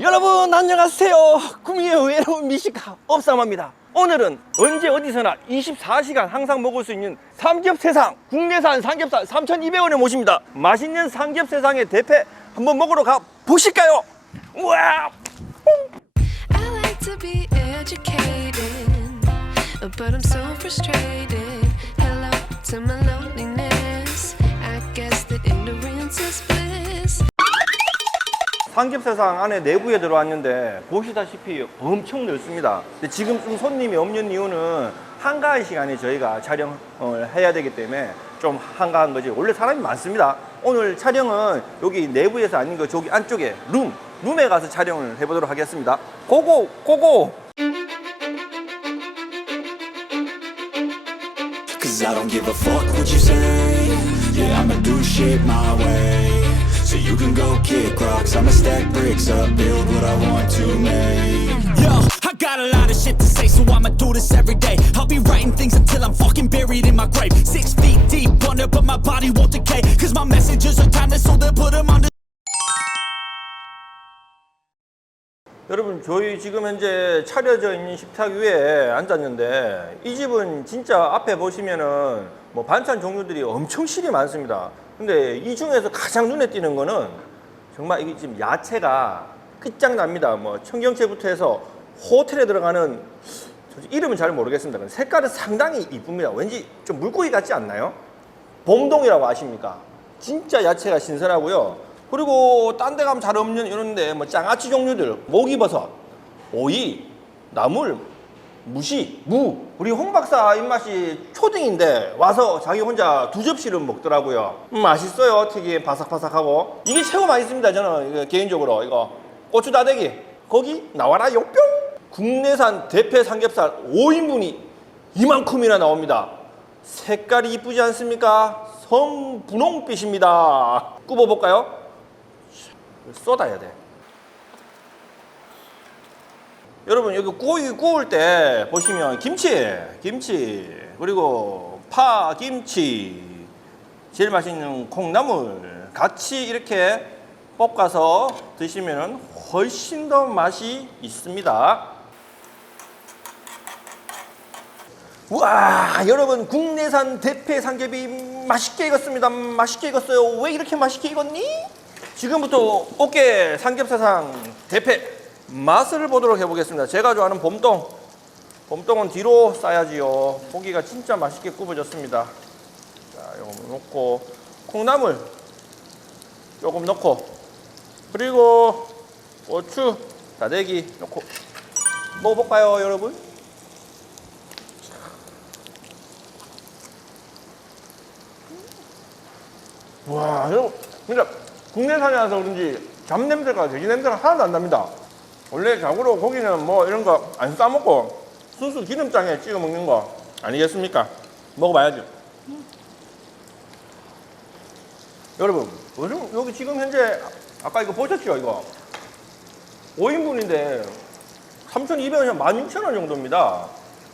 여러분 안녕하세요 구미의 외로운 미식가 업삼합니다 오늘은 언제 어디서나 24시간 항상 먹을 수 있는 삼겹세상 국내산 삼겹살 3,200원에 모십니다 맛있는 삼겹세상의 대패 한번 먹으러 가 보실까요? 우와 but I'm so frustrated. Hello to my loneliness. 삼겹살상 안에 내부에 들어왔는데 보시다시피 엄청 넓습니다. 근데 지금 좀 손님이 없는 이유는 한가한 시간에 저희가 촬영을 해야 되기 때문에 좀 한가한 거지. 원래 사람이 많습니다. 오늘 촬영은 여기 내부에서 아닌 거 저기 안쪽에 룸, 룸에 가서 촬영을 해보도록 하겠습니다. 고고, 고고! Cause I don't give a fuck what you say. Yeah, I'ma do shit my way. So you can go kick rocks, I'ma stack bricks up, build what I want to make. Yo, I got a lot of shit to say, so I'ma do this every day. I'll be writing things until I'm fucking buried in my grave. Six feet deep under, but my body won't decay. Cause my messages are timeless, so they'll put them on the 여러분 저희 지금 현재 차려져 있는 식탁 위에 앉았는데 이 집은 진짜 앞에 보시면은 뭐 반찬 종류들이 엄청 실이 많습니다 근데 이 중에서 가장 눈에 띄는 거는 정말 이게 지금 야채가 끝장납니다 뭐 청경채부터 해서 호텔에 들어가는 저 이름은 잘 모르겠습니다 색깔은 상당히 이쁩니다 왠지 좀 물고기 같지 않나요? 봄동이라고 아십니까? 진짜 야채가 신선하고요. 그리고 딴 데 가면 잘 없는 이런데 뭐 장아찌 종류들, 목이버섯, 오이, 나물, 무시, 무. 우리 홍 박사 입맛이 초딩인데 와서 자기 혼자 두 접시를 먹더라고요. 음, 맛있어요. 튀김 바삭바삭하고. 이게 최고 맛있습니다. 저는 이거 개인적으로 이거 고추 다대기 거기 나와라 용뿅. 국내산 대패 삼겹살 5인분이 이만큼이나 나옵니다. 색깔이 이쁘지 않습니까? 섬 분홍빛입니다. 굽어볼까요? 쏟아야 돼. 여러분 여기 고기 구울 때 보시면 김치, 김치 그리고 파 김치 제일 맛있는 콩나물 같이 이렇게 볶아서 드시면 훨씬 더 맛이 있습니다. 와 여러분 국내산 대패 삼겹이 맛있게 익었습니다 맛있게 익었어요 왜 이렇게 맛있게 익었니? 지금부터 어깨 삼겹사상 대패 맛을 보도록 해보겠습니다 제가 좋아하는 봄동 봄동은 뒤로 싸야지요 고기가 진짜 맛있게 구워졌습니다 자 이거 넣고 콩나물 조금 넣고 그리고 고추 다대기 넣고 먹어볼까요 여러분? 와, 이거 진짜 국내산이라서 그런지 잡냄새가 돼지 냄새가 하나도 안 납니다. 원래 자고로 고기는 뭐 이런 거 안 싸먹고 순수 기름장에 찍어 먹는 거 아니겠습니까? 먹어봐야죠. 여러분, 요즘 여기 지금 현재 아까 이거 보셨죠, 이거? 5인분인데 3,200원, 16,000원 정도입니다.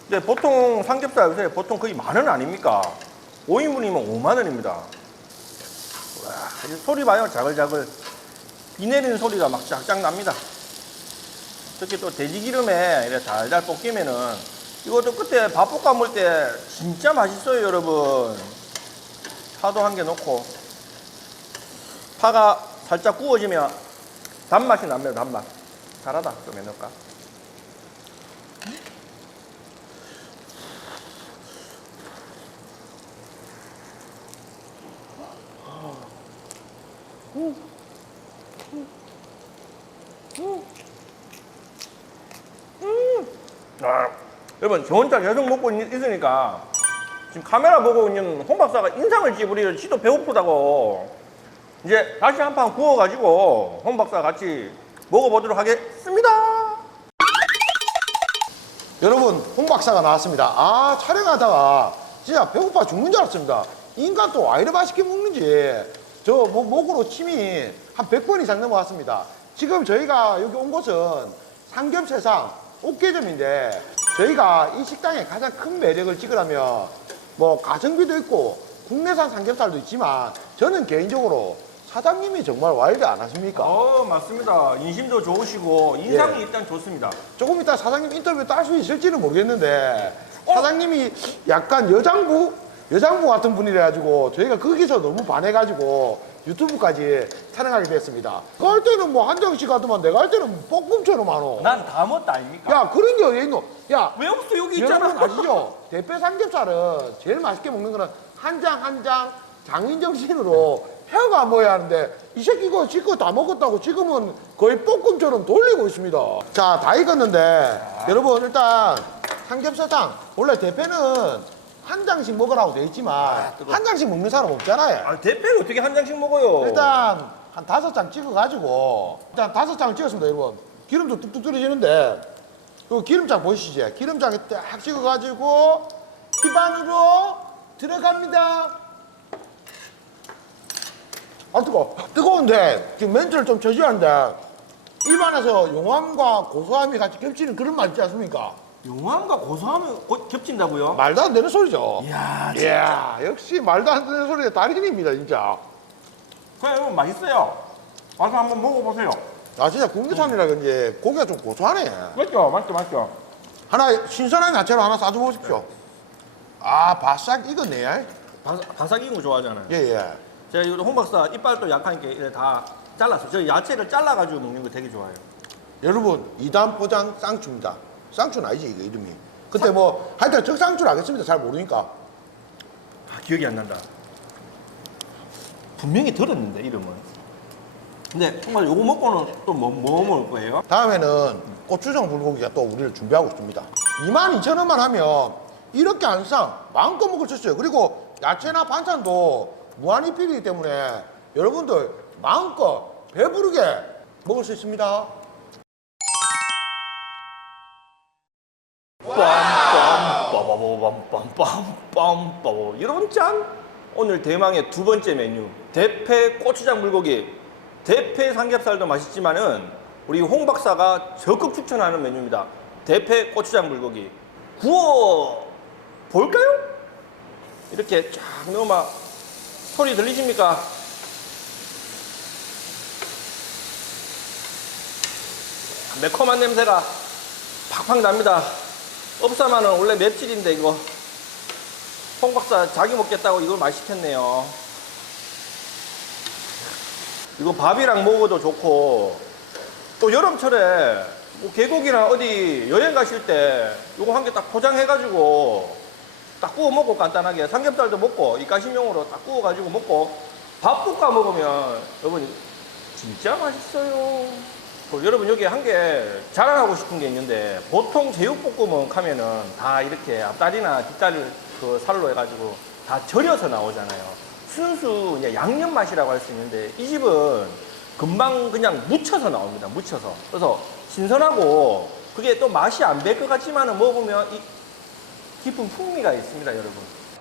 근데 보통 삼겹살 요새 보통 거의 만 원 아닙니까? 5인분이면 5만 원입니다. 와, 이 소리 봐요, 자글자글. 비 내리는 소리가 막 쫙쫙 납니다. 특히 또 돼지 기름에 이렇게 달달 볶이면은 이것도 그때 밥 볶아 먹을 때 진짜 맛있어요, 여러분. 파도 한 개 넣고 파가 살짝 구워지면 단맛이 납니다, 단맛. 달하다, 좀 해놓을까? 아, 여러분 저 혼자 계속 먹고 있, 있으니까 지금 카메라 보고 있는 홍 박사가 인상을 찌부리려 지도 배고프다고 이제 다시 한 판 구워가지고 홍 박사 같이 먹어보도록 하겠습니다. 여러분 홍 박사가 나왔습니다. 아 촬영하다가 진짜 배고파 죽는 줄 알았습니다. 인간 또 와 이래 맛있게 먹는지 저 뭐, 목으로 침이 한 100번 이상 넘어왔습니다. 지금 저희가 여기 온 곳은 삼겹세상 옥계점인데 저희가 이 식당의 가장 큰 매력을 찍으려면 뭐 가성비도 있고 국내산 삼겹살도 있지만 저는 개인적으로 사장님이 정말 와이드 안 하십니까? 어 맞습니다. 인심도 좋으시고 인상이 일단 좋습니다. 조금 이따 사장님 인터뷰 딸 수 있을지는 모르겠는데 사장님이 약간 여장부 여장부 같은 분이라 가지고 저희가 거기서 너무 반해가지고 유튜브까지 촬영하게 됐습니다. 그할 때는 뭐 한정 씨 같으면 내가 할 때는 볶음처럼 하노. 난다 먹다 아닙니까? 야 그런 게 어디 있노? 야 왜 없어 여기 여러분 있잖아. 아시죠? 대패 삼겹살은 제일 맛있게 먹는 거는 한 장 한 장 장인정신으로 혀가 먹어야 하는데 이 새끼 이거 지거 다 먹었다고 지금은 거의 볶음처럼 돌리고 있습니다. 자, 다 익었는데 여러분 일단 삼겹살탕 원래 대패는 한 장씩 먹으라고 돼 있지만 한 장씩 먹는 사람 없잖아요. 아 대패를 어떻게 한 장씩 먹어요? 일단 한 다섯 장 찍어가지고 일단 다섯 장을 찍었습니다 여러분 기름도 뚝뚝 떨어지는데 그 기름장 보이시죠 기름장에 딱 찍어가지고 입안으로 들어갑니다 아 뜨거 뜨거운데 지금 멘트를 좀 저지하는데 입안에서 용암과 고소함이 같이 겹치는 그런 맛 있지 않습니까? 용암과 고소함이 곧 겹친다고요? 말도 안 되는 소리죠 이야 이야 역시 말도 안 되는 소리가 달인입니다 진짜 그냥 여러분 맛있어요. 와서 한번 먹어보세요. 아 진짜 국내산이라 그런지 고기가 좀 고소하네 맞죠? 맞죠? 맞죠? 하나 신선한 야채로 하나 싸줘 보십시오 아 바싹 익었네 바삭, 바삭 익은 거 좋아하잖아요. 예 예 제가 이거 홍 박사 이빨도 약하니까 이래 다 잘랐어요. 저 야채를 잘라가지고 먹는 거 되게 좋아해요. 여러분 이단 포장 쌍추입니다 쌍추는 아니지 이거 이름이 그때 뭐 하여튼 적쌍추를 하겠습니다 잘 모르니까 아, 기억이 안 난다. 분명히 들었는데 이름은. 근데 정말 요거 먹고는 또뭐 뭐 먹을 거예요? 다음에는 고추장 불고기가 또 우리를 준비하고 있습니다 22,000원만 하면 이렇게 한상 마음껏 먹을 수 있어요 그리고 야채나 반찬도 무한리필이기 때문에 여러분들 마음껏 배부르게 먹을 수 있습니다 빰빰빰빰빰빰빰 여러분 짠! 오늘 대망의 두 번째 메뉴 대패 고추장 불고기 대패 삼겹살도 맛있지만은 우리 홍 박사가 적극 추천하는 메뉴입니다 대패 고추장 불고기 구워 볼까요? 이렇게 쫙 넣어봐 소리 들리십니까? 매콤한 냄새가 팍팍 납니다. 업사마는 원래 맵찔인데 이거 홍 박사 자기 먹겠다고 이걸 시켰네요. 이거 밥이랑 먹어도 좋고 또 여름철에 뭐 계곡이나 어디 여행 가실 때 이거 한 개 딱 포장해가지고 딱 구워 먹고 간단하게 삼겹살도 먹고 이 가심용으로 딱 구워가지고 먹고 밥 볶아 먹으면 여러분 진짜 맛있어요. 그 여러분 여기 한 개 자랑하고 싶은 게 있는데 보통 제육볶음은 하면은 다 이렇게 앞다리나 뒷다리 그 살로 해가지고 다 절여서 나오잖아요. 순수 그냥 양념 맛이라고 할 수 있는데 이 집은 금방 그냥 묻혀서 나옵니다. 묻혀서. 그래서 신선하고 그게 또 맛이 안 될 것 같지만은 먹으면 이 깊은 풍미가 있습니다, 여러분.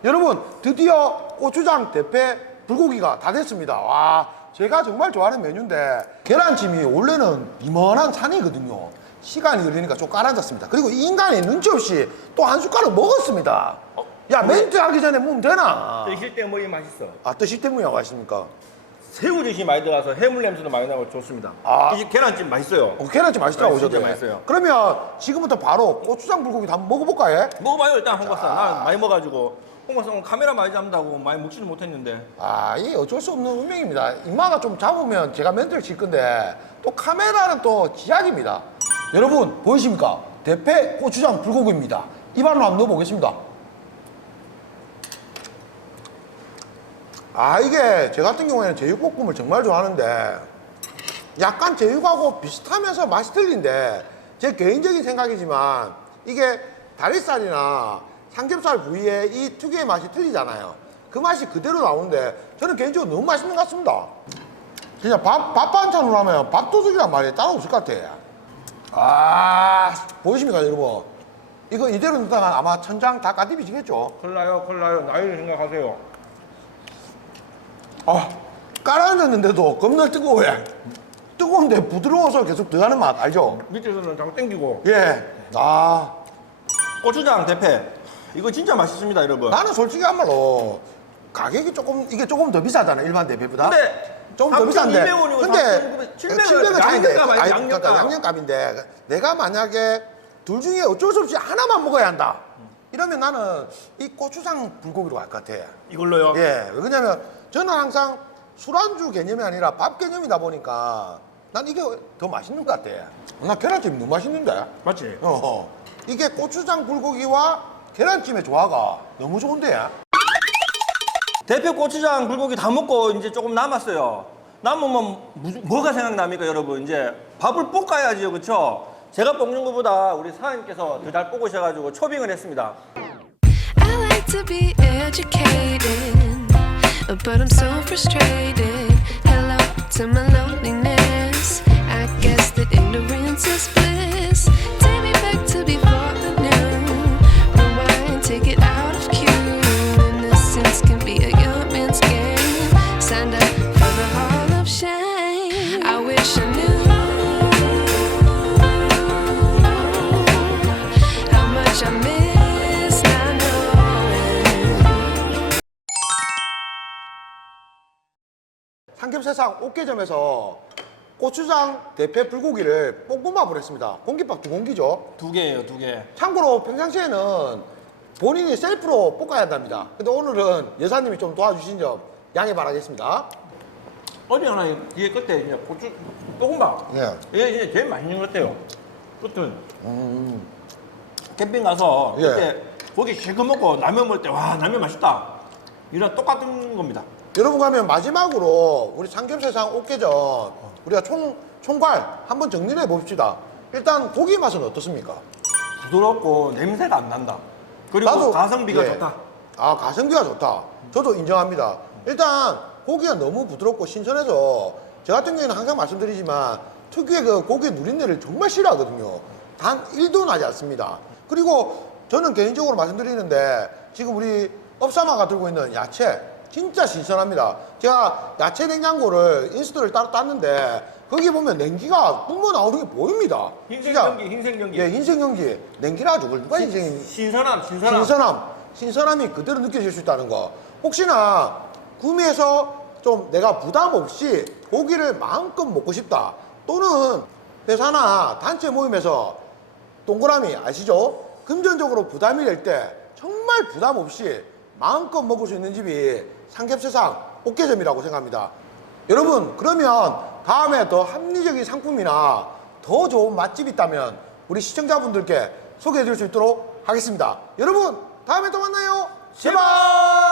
여러분 드디어 고추장 대패 불고기가 다 됐습니다. 와 제가 정말 좋아하는 메뉴인데 계란찜이 원래는 이만한 산이거든요. 시간이 걸리니까 좀 깔아졌습니다. 그리고 이 인간이 눈치 없이 또 한 숟가락 먹었습니다. 어? 야 멘트 하기 전에 먹으면 되나? 드실 때 뭐이 맛있어. 아 뜻이 때문이라고 하십니까? 새우젓이 많이 들어가서 해물 냄새도 많이 나고 좋습니다. 아. 이집 계란찜 맛있어요. 어, 계란찜 아, 진짜 저게. 맛있어요. 그러면 지금부터 바로 고추장 불고기 한번 먹어볼까 해? 먹어봐요 일단 홍박사. 나 많이 먹어가지고 홍박사 오늘 카메라 많이 잡는다고 많이 먹지는 못했는데. 아, 이게 어쩔 수 없는 운명입니다. 이마가 좀 잡으면 제가 멘트를 칠 건데 또 카메라는 또 지약입니다. 여러분 보이십니까? 대패 고추장 불고기입니다. 입안으로 한번 넣어보겠습니다. 아 이게 제 같은 경우에는 제육볶음을 정말 좋아하는데 약간 제육하고 비슷하면서 맛이 틀린데 제 개인적인 생각이지만 이게 다리살이나 삼겹살 부위의 이 특유의 맛이 틀리잖아요. 그 맛이 그대로 나오는데 저는 개인적으로 너무 맛있는 것 같습니다. 진짜 밥, 밥 반찬으로 하면 밥도둑이란 말이 따로 없을 것 같아. 아, 보이십니까, 여러분? 이거 이대로 넣다가 아마 천장 다 까디비지겠죠? 콜라요 콜라요 나이를 생각하세요. 아, 깔아놨는데도 겁나 뜨거워요. 뜨거운데 부드러워서 계속 들어가는 맛, 알죠? 밑에서는 자꾸 땡기고. 예. 아, 고추장 대패. 이거 진짜 맛있습니다 여러분. 나는 솔직히 한 말로 가격이 조금, 이게 조금 더 비싸잖아, 일반 대패보다. 근데 좀더 비싼데. 200원이고 근데 700원 차인데 양념값 아니야, 아니, 그러니까 양념값. 양념값인데 내가 만약에 둘 중에 어쩔 수 없이 하나만 먹어야 한다. 이러면 나는 이 고추장 불고기로 갈 것 같아. 이걸로요. 예. 왜냐면 저는 항상 술안주 개념이 아니라 밥 개념이다 보니까 난 이게 더 맛있는 것 같아. 나 계란찜 너무 맛있는데. 맞지? 어. 이게 고추장 불고기와 계란찜의 조화가 너무 좋은데. 대표 고추장 불고기 다 먹고 이제 조금 남았어요. 남으면 무슨- 뭐가 생각납니까, 여러분? 이제 밥을 볶아야지요, 그렇죠? 제가 볶는 것보다 우리 사장님께서 더 잘 볶으셔가지고 초빙을 했습니다. I like to be educated, but I'm so frustrated. Hello to my 삼겹살상 옥계점에서 고추장 대패 불고기를 볶음밥을 했습니다. 공깃밥 두 공기죠. 두 개예요, 두 개. 참고로 평상시에는 본인이 셀프로 볶아야 한답니다. 근데 오늘은 여사님이 좀 도와주신 점 양해 바라겠습니다. 어디 하나 뒤에 끝에 이제 고추 볶음밥. 예. 이게 이제 제일 맛있는 것 같아요. 끝은. 캠핑 가서 예. 그때 고기 실컷 먹고 라면 먹을 때 와 라면 맛있다. 이랑 똑같은 겁니다. 여러분 그러면 마지막으로 우리 삼겹살상 옥계전 우리가 총, 총괄 한번 정리를 해봅시다. 일단 고기 맛은 어떻습니까? 부드럽고 냄새가 안 난다. 그리고 가성비가 예. 좋다. 아 가성비가 좋다. 저도 인정합니다. 일단 고기가 너무 부드럽고 신선해서 저 같은 경우에는 항상 말씀드리지만 특유의 그 고기 누린내를 정말 싫어하거든요. 단 1도 나지 않습니다. 그리고 저는 개인적으로 말씀드리는데 지금 우리 업사마가 들고 있는 야채 진짜 신선합니다. 제가 야채 냉장고를 인스토를 따로 땄는데 거기 보면 냉기가 뿜어 나오는 게 보입니다. 흰색 진짜. 연기, 흰색 연기. 예, 흰색 연기. 냉기라 죽을 누가 흰색 신선함, 신선함. 신선함, 신선함이 그대로 느껴질 수 있다는 거. 혹시나 구매해서 좀 내가 부담 없이 고기를 마음껏 먹고 싶다. 또는 회사나 단체 모임에서 동그라미 아시죠? 금전적으로 부담이 될 때 정말 부담 없이 마음껏 먹을 수 있는 집이 삼겹살상 옥계점이라고 생각합니다. 여러분 그러면 다음에 더 합리적인 상품이나 더 좋은 맛집 있다면 우리 시청자분들께 소개해 드릴 수 있도록 하겠습니다. 여러분 다음에 또 만나요. 제발.